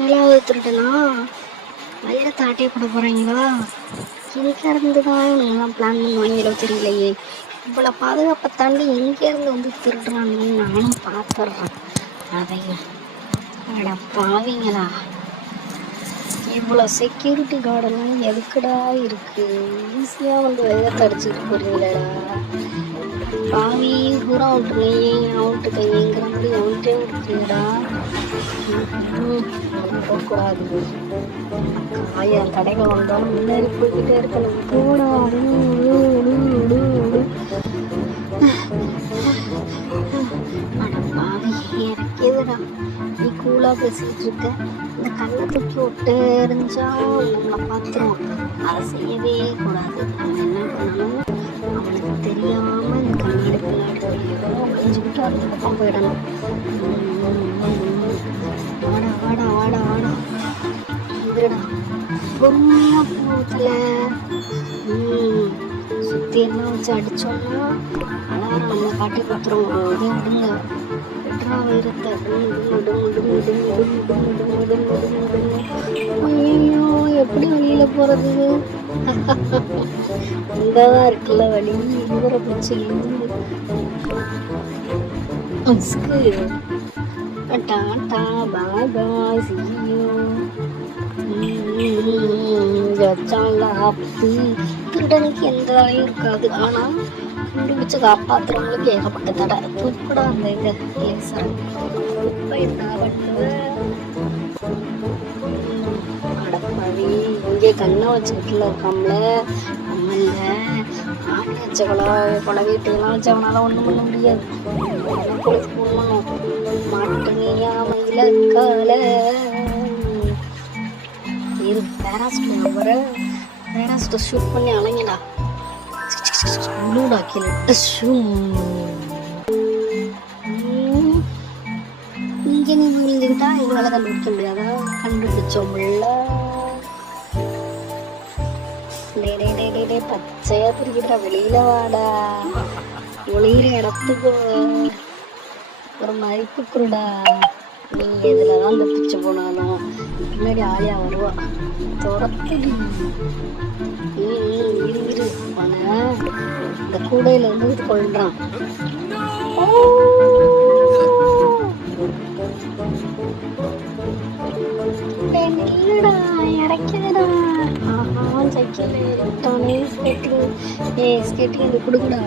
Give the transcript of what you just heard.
ஏழாவது திருட்டுனா வைரத்தை ஆட்டையை போட போகிறாங்களா? எங்கேருந்து தான் இவங்கெல்லாம் பிளான் பண்ணுவாங்களோ தெரியலையே. இவ்வளோ பாதுகாப்பை தாண்டி எங்கேருந்து வந்து திருடுறாங்கன்னு நானும் பார்த்துட்றேன். அதையும் அட பாவீங்களா, இவ்வளோ செக்யூரிட்டி கார்டெல்லாம் எதுக்குடா இருக்கு? ஈஸியாக வந்து வைரத்தை அடிச்சுட்டு போகிறீங்களேடா. பாவி பூரா அவுட்டு கையே அவுட்டு கையேங்கிற மாதிரி அவுட்டே விடுறீங்கடா. போகக்கூடாது. ஆயிரம் தடைகள் வந்தாலும் முன்னேறி போய்கிட்டே இருக்கணும். போடா எனக்கு எதுடா நீ கூலாக பேசிக்கிட்டு இருக்க? இந்த கண்ணை தூக்கி விட்டு எரிஞ்சா நம்மளை பார்த்துரும். அதை செய்யவே கூடாது. நம்ம என்ன பண்ணணும், அவனுக்கு தெரியாமல் இந்த கண்ணாடி பின்னாடி ஒழிஞ்சுக்கிட்டு அந்த பக்கம் போயிடணும். வாடா வாடா வாடா வாடா இதுடா பொறுமையாக போகல. சுற்றி எல்லாம் வச்சு அடித்தோன்னா அலாரம் நம்மளை காட்டி பார்த்துருவோம். அதே விடுங்க, விட்றா வைரத்தை. ஐயோ, எப்படி வெளியில் போகிறது? இங்கதான் இருக்குல்ல வழி. ஊரை பிடிச்சி டாட்டா பாய் பாய் திருடனுக்கு எந்த வேலையும் இருக்காது. ஆனால் கண்டுபிடிச்சு காப்பாத்துறவங்களுக்கு ஏகப்பட்ட தடை. தூக்கூடா அந்த இதை லேசர். இப்போ என்ன பண்ணுவேன்? அடப்பாவி, இங்கே கண்ணை வச்சுக்கிட்டுல இருக்காமல நம்மள ஆணி வச்சவளா பல வீட்டுக்கெல்லாம் வச்சவனால ஒன்றும் பண்ண முடியாது. போலீஸ் போடணும். மாட்டுனியா மயில கால இரு. பேராஸ்ட்டை ஷூட் பண்ணி அலைங்கடா. இங்கே நீ விழுந்துக்கிட்டா எங்களால கண்டுபிடிக்க முடியாதா? கண்டுபிடிச்சோம்ல. பச்சையா தெரியுதுடா, வெளியில வாடா. ஒளிகிற இடத்துக்கு ஒரு மதிப்பு குருடா. நீ எதுலதான் தப்பிச்சு போனாலும் பின்னாடி ஆளியா வருவா. துரத்துடி. இரு இந்த கூடையில இருந்து இது கொள்றான். இல்லடா, இறக்கிடா. ஆஹா, சைக்கிள் ஏறிட்டானே. ஸ்கேட்டிங் இது கொடுக்குடா.